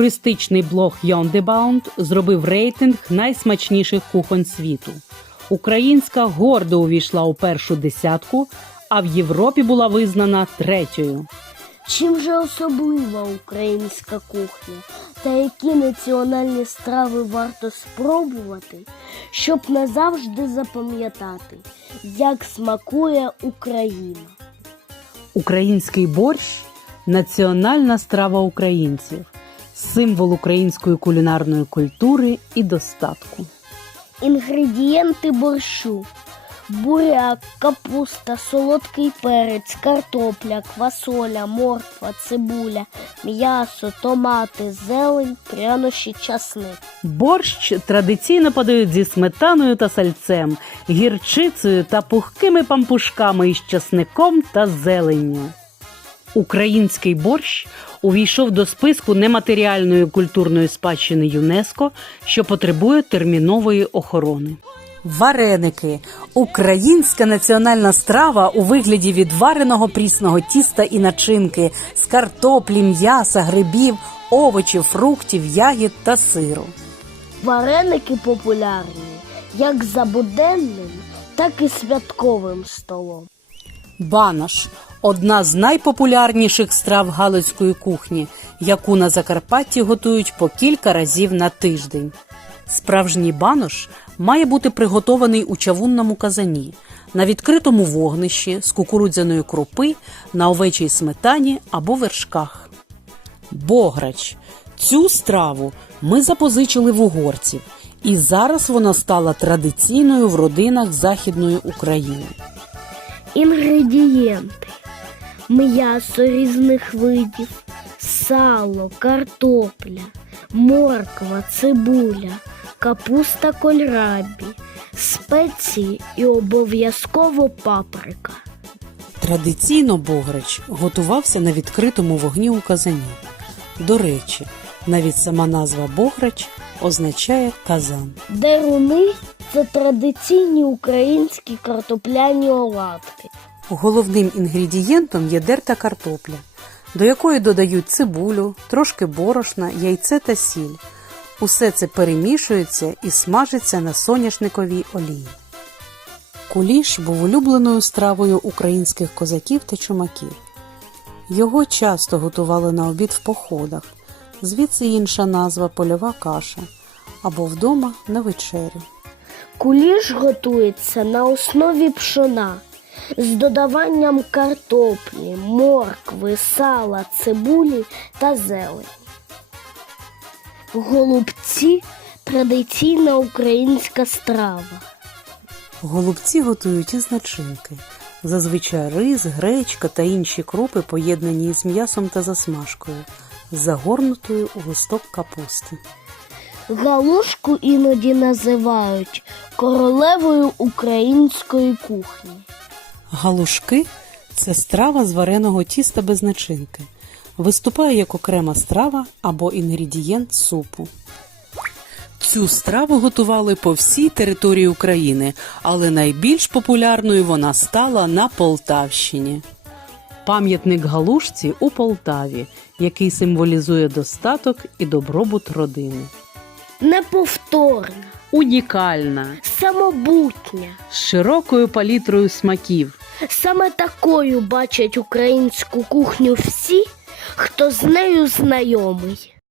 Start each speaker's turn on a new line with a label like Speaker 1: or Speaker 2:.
Speaker 1: Туристичний блог Yondebound зробив рейтинг найсмачніших кухонь світу. Українська гордо увійшла у першу десятку, а в Європі була визнана третьою.
Speaker 2: Чим же особлива українська кухня? Та які національні страви варто спробувати, щоб назавжди запам'ятати, як смакує Україна?
Speaker 1: Український борщ – національна страва українців, символ української кулінарної культури і достатку.
Speaker 2: Інгредієнти борщу: буряк, капуста, солодкий перець, картопля, квасоля, морква, цибуля, м'ясо, томати, зелень, прянощі, часник.
Speaker 1: Борщ традиційно подають зі сметаною та сальцем, гірчицею та пухкими пампушками із часником та зеленню. Український борщ увійшов до списку нематеріальної культурної спадщини ЮНЕСКО, що потребує термінової охорони. Вареники – українська національна страва у вигляді відвареного прісного тіста і начинки з картоплі, м'яса, грибів, овочів, фруктів, ягід та сиру.
Speaker 2: Вареники популярні як за буденним, так і святковим столом.
Speaker 1: Банош – одна з найпопулярніших страв галицької кухні, яку на Закарпатті готують по кілька разів на тиждень. Справжній банош має бути приготований у чавунному казані, на відкритому вогнищі, з кукурудзяної крупи, на овечій сметані або вершках. Бограч – цю страву ми запозичили в угорців, і зараз вона стала традиційною в родинах Західної України.
Speaker 2: Інгредієнти: м'ясо різних видів, сало, картопля, морква, цибуля, капуста кольрабі, спеції і обов'язково паприка.
Speaker 1: Традиційно бограч готувався на відкритому вогні у казані. До речі, навіть сама назва бограч означає казан.
Speaker 2: Деруни – це традиційні українські картопляні оладки.
Speaker 1: Головним інгредієнтом є дерта картопля, до якої додають цибулю, трошки борошна, яйце та сіль. Усе це перемішується і смажиться на соняшниковій олії. Куліш був улюбленою стравою українських козаків та чумаків. Його часто готували на обід в походах, звідси інша назва польова каша, або вдома на вечерю.
Speaker 2: Куліш готується на основі пшона з додаванням картоплі, моркви, сала, цибулі та зелені. Голубці – традиційна українська страва.
Speaker 1: Голубці готують із начинки. Зазвичай рис, гречка та інші крупи поєднані із м'ясом та засмажкою, загорнутою у листок капусти.
Speaker 2: Галушку іноді називають королевою української кухні.
Speaker 1: Галушки – це страва з вареного тіста без начинки. Виступає як окрема страва або інгредієнт супу. Цю страву готували по всій території України, але найбільш популярною вона стала на Полтавщині. Пам'ятник галушці у Полтаві, який символізує достаток і добробут родини.
Speaker 2: Неповторна,
Speaker 1: Унікальна,
Speaker 2: самобутня.
Speaker 1: з широкою палітрою смаків.
Speaker 2: Саме такою бачать українську кухню всі, хто з нею знайомий.